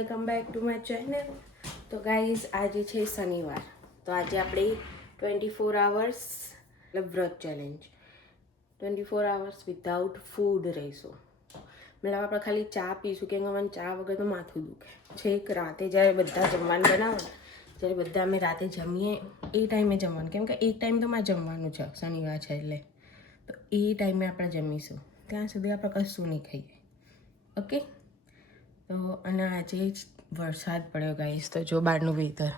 Welcome back to my channel. તો guys આજે છે શનિવાર, તો આજે આપણે 24 hours વ્રત ચેલેન્જ 24 hours વિધાઉટ ફૂડ રહીશું. મતલબ આપણે ખાલી ચા પીશું, કેમ કે મને ચા વગર તો માથું દુખે. છેક રાતે જ્યારે બધા જમવાનું બનાવો ને, જ્યારે બધા અમે રાતે જમીએ એ ટાઈમે જમવાનું, કેમ કે એક ટાઈમ તો મારે જમવાનું છે, શનિવાર છે એટલે. તો એ ટાઈમે આપણે જમીશું, ત્યાં સુધી આપણે કશું નહીં ખાઈએ. ઓકે. તો અને આજે જ વરસાદ પડ્યો ગાઈસ, તો જો બહારનું વેધર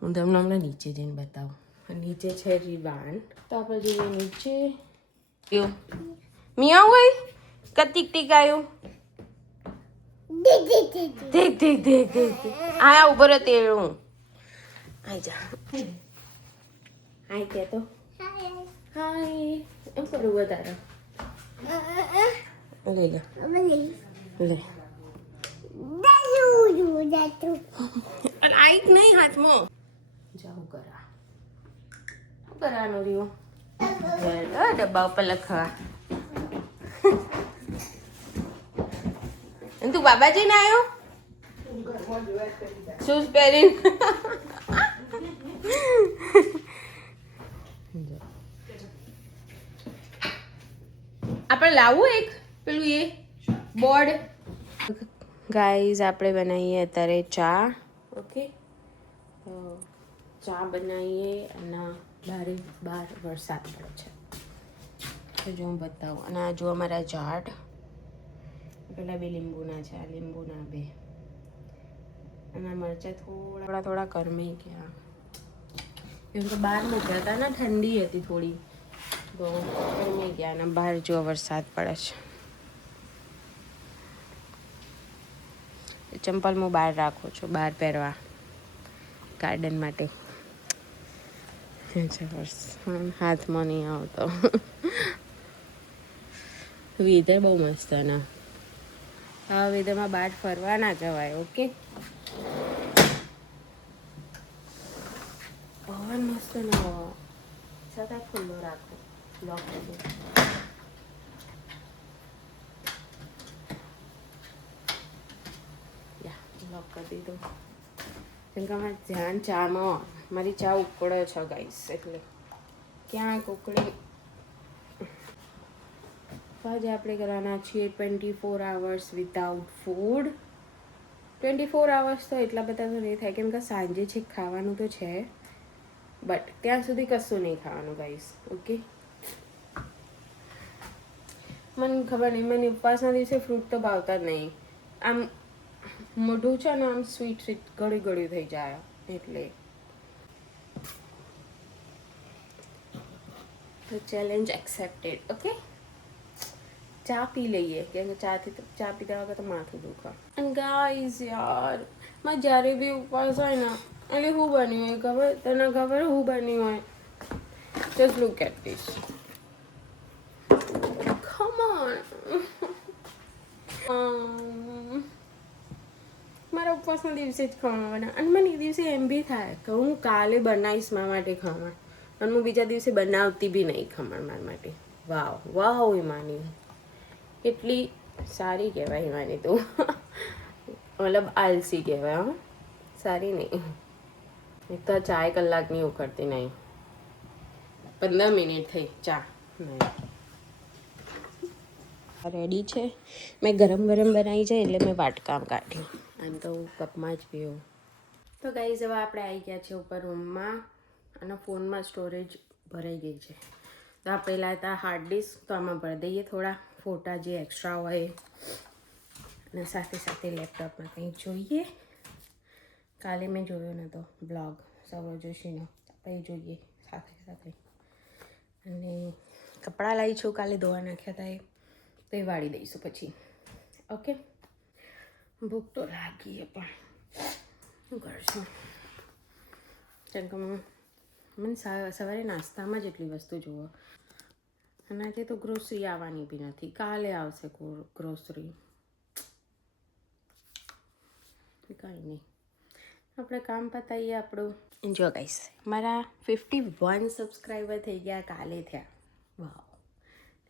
હું તમને હમણાં નીચે જઈને બતાવું. નીચે છે રીવાન, તો આપણે જઈએ નીચે. મિયા હોય કતિક ટીક આવ્યું. દેખ દેખ દેખ દેખ આયા ઉભો રહે તેડું. આઈ જા. હાય કે તો હાય. એમ કરું વધારે લઈ લે લે. આઈક નહીં હાથમાં જાઉં કરા. શું કરવાનું રહ્યું? ડબ્બા ઉપર લખવા. તું બાબાજી ને આવ્યો શૂઝ પહેરીને. આપણે લાવવું એક પેલું એ બોર્ડ. ગાઈઝ આપણે બનાવીએ અત્યારે ચા. ઓકે, તો ચા બનાવીએ અને બહાર વરસાદ પડે છે, તો જો હું બતાવું. અને આ જો અમારા ઝાડ પેલા બે લીંબુના છે, આ લીંબુના બે. અને મરચાં થોડા કરમી ગયા, કેમ કે બહાર મૂક્યા હતા ને, ઠંડી હતી થોડી, તો કરમી ગયા. અને બહાર જો વરસાદ પડે છે. ચંપલ હું બહાર રાખું છું, બહાર પહેરવા ગાર્ડન માટે. હાથમાં નહીં આવતો. વેધર બહુ મસ્ત ને, આ વેધરમાં બહાર ફરવા ના જવાય. ઓકે, પવન મસ્ત ન છતાં ખુલ્લો રાખો, લોક કરી લોક કરી દીધું. કેમ કે અમારે ધ્યાન ચામાં, મારી ચા ઉકળે છે ગાઈસ, એટલે ક્યાંક ઉકળી. આજે આપણે કરવાના છીએ 24 hours વિધાઉટ ફૂડ. 24 hours તો એટલા બધા તો નહીં થાય, કેમ કે સાંજે છે ખાવાનું તો છે, બટ ત્યાં સુધી કશું નહીં ખાવાનું ગાઈસ. ઓકે, મને ખબર નહીં, મને ઉપવાસના દિવસે ફ્રૂટ તો ભાવતા જ નહીં. આમ મોઢું છે ને આમ સ્વીટ ગળ્યું થઈ જાય, એટલે તો ચેલેન્જ એક્સેપ્ટેડ. ઓકે, ચા પી લઈએ, કેમ કે ચા પીતા વખતે માથું દુખે. અને ગાઈઝ યાર, માં જ્યારે બી ઉપવાસ હોય ને, એટલે શું બન્યું હોય ખબર? તને ખબર શું બન્યું હોય? Just look at this. Come on. મારા ઉપવાસના દિવસે જ ખમણ બને, અને મને એ દિવસે એમ બી થાય કે હું કાલે બનાવીશ મારા માટે ખમણ, અને હું બીજા દિવસે બનાવતી બી નહીં ખમણ મારા માટે. વાવ વાવ હિમાની, એટલી સારી કહેવાય હિમાની તું. મતલબ આલસી કહેવાય. હા, સારી નહીં. એક તો ચાય કલાકની ઉખડતી નહીં, 15 મિનિટ થઈ ચા નહીં. રેડી છે. મેં ગરમ બનાવી છે, એટલે મેં વાટકામ કાઢ્યું. આમ તો હું કપમાં જ પીવું. તો ગાઈઝ હવે આપણે આવી ગયા છે ઉપર રૂમમાં, અને ફોનમાં સ્ટોરેજ ભરાઈ ગઈ છે. તો આપણે લાવતા હાર્ડ ડિસ્ક, તો આમાં ભરી દઈએ થોડા ફોટા જે એક્સ્ટ્રા હોય, અને સાથે સાથે લેપટોપમાં કંઈ જોઈએ. કાલે મેં જોયો નહોતો બ્લોગ સૌરવ જોશીનો, આપણે જોઈએ સાથે સાથે. અને કપડાં લાવી છું, કાલે ધોવા નાખ્યા હતા, તો એ વાળી દઈશું પછી. ઓકે, ભૂખ તો લાગી, પણ શું કરશું? કેમ કે મને સવારે નાસ્તામાં જ એટલી વસ્તુ જુઓ, અને આજે તો ગ્રોસરી આવવાની બી નથી, કાલે આવશે ગ્રોસરી. કાંઈ નહીં, આપણે કામ પતાવીએ આપણું. જો ગાઈસ, મારા 51 સબસ્ક્રાઈબર થઈ ગયા, કાલે થયા. વાવ,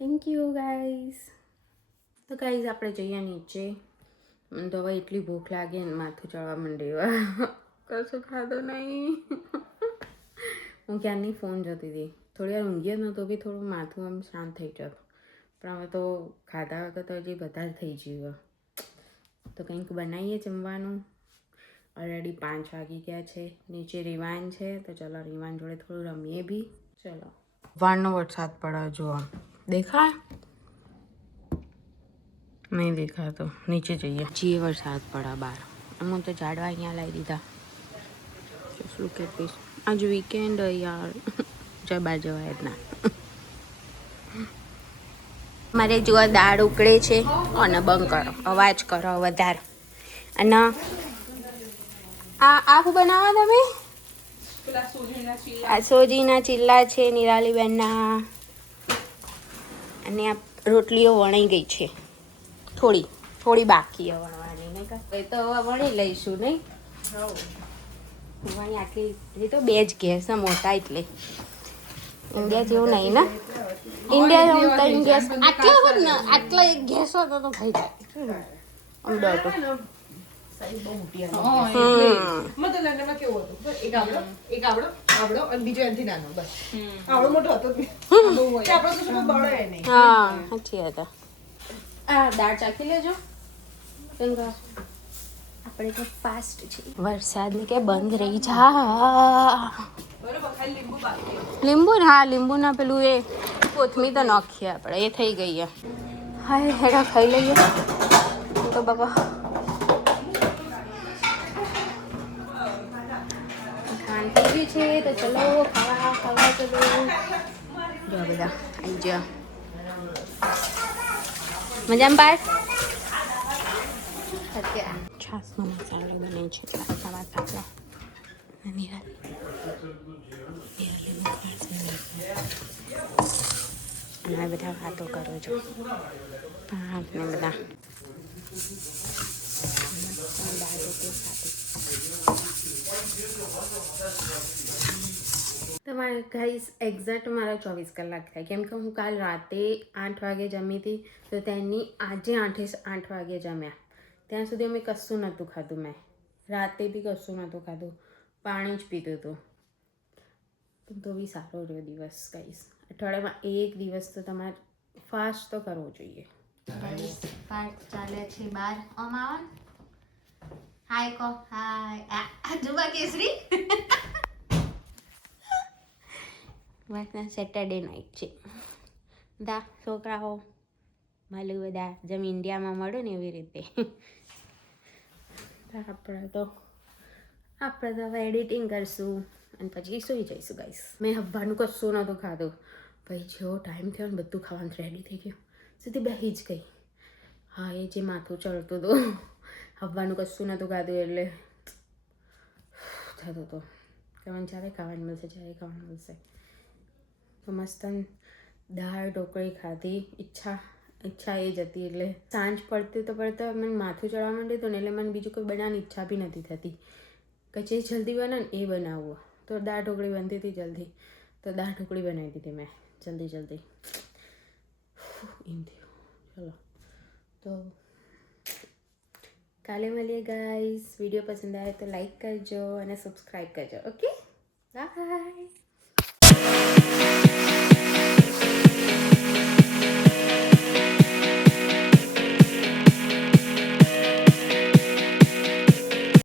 થેન્ક યુ ગાઈસ. તો ગાઈઝ આપણે જઈએ નીચે, મને તો હવે એટલી ભૂખ લાગે ને માથું ચડવા માંડી કશું ખાધું નહીં. હું ક્યારની ફોન જોતી હતી, થોડી વાર ઊંઘીએ ને તો બી થોડું માથું આમ શાંત થઈ જતું, પણ હવે તો ખાધા વગર તો હજી બધા જ થઈ ગયું. તો કંઈક બનાવીએ જમવાનું. ઓલરેડી 5 વાગી ગયા છે, નીચે રીવાન છે તો ચલો રીવાન જોડે થોડું રમીએ બી. ચલો વારનો વરસાદ પડે જુઓ, દેખાય નહીં દેખાતો, નીચે જઈએ. જે વરસાદ પડે બહાર, હું તો ઝાડવા અહીંયા લાવી દીધા. Just look at this. આજ વીકેન્ડ યાર, જય બહાર જવાય જ ના. મારે જુઓ દાળ ઉકળે છે અને બંધ કરો, અવાજ કરો વધારે. અને આ શું બનાવો તમે? આ સોજીના ચીલ્લા છે નિરાલીબેનના. અને આ રોટલીઓ વણાઈ ગઈ છે, થોડી બાકી વણવાની. નહીં એ તો હવે વણી લઈશું નહીં. વણી આટલી એ તો 2 જ ગેસ મોટા, એટલે ઇન્ડિયા જેવું નહીં ને. ઇન્ડિયા 3 ગેસ આટલા હોય ને, આટલા એક ગેસ હોય તો થઈ જાય. દાળ ચાખી લેજો. આપણે તો ફાસ્ટ છે. વરસાદ ને કે બંધ રહી જા. લીંબુ ને, હા લીંબુ ના પેલું એ કોથમીર તો નાખીએ આપણે, એ થઈ ગઈ. હા હેડા ખાઈ લઈએ તો બાબા. ખાન થઈ ગયું છે તો ચલો ખાવા ચલો. જો બધા આવી જાઓ. મજામાં બાર છાસનો મસાલો બને છે. ખાવા ખાવા અને બધા વાતો કરો છો ને બધા. તમારે ગાઈસ એક્ઝેક્ટ મારા 24 કલાક થાય, કેમ કે હું કાલ રાતે 8 વાગે જમી હતી, તો તેની આજે 8 વાગે જમ્યા. ત્યાં સુધી અમે કશું નહોતું ખાધું. મેં રાતે બી કશું નહોતું ખાધું, પાણી જ પીધું હતું. તો બી સારો રહ્યો દિવસ ગાઈસ. અઠવાડિયામાં 1 દિવસ તો તમારે ફાસ્ટ તો કરવો જોઈએ. ચાલે છે બાર. અમાવન હાય કો હાય જુબા કેસરી. બસ સેટરડે નાઇટ છે. બધા છોકરાઓ મળ્યું, બધા જેમ ઇન્ડિયામાં મળ્યું ને એવી રીતે. આપણે તો હવે એડિટિંગ કરશું અને પછી સૂઈ જઈશું ગાઈસ. મેં હવાનું કશું નહોતું ખાધું, પછી જેવો ટાઈમ થયો ને બધું ખાવાનું રેડી થઈ ગયું, સીધી બેસી જ ગઈ. હા એ જે માથું ચડતું હતું, હવાનું કશું નહોતું ખાધું એટલે થતું હતું કે મને જ્યારે ખાવાનું મળશે. તો મસ્ત દાળ ઢોકળી ખાધી. ઈચ્છા એ જ હતી, એટલે સાંજ પડતા મને માથું ચડવા માંડ્યું હતું ને, એટલે મને બીજું કોઈ બનાવવાની ઈચ્છા બી નથી થતી કે જે જલ્દી બને ને એ બનાવવું. તો દાળ ઢોકળી બનતી હતી જલ્દી, તો દાળ ઢોકળી બનાવી દીધી મેં જલ્દી. એમ થયું. ચલો તો કાલે મળીએ ગાઈસ. વિડીયો પસંદ આવે તો લાઈક કરજો અને સબસ્ક્રાઈબ કરજો. Okay bye.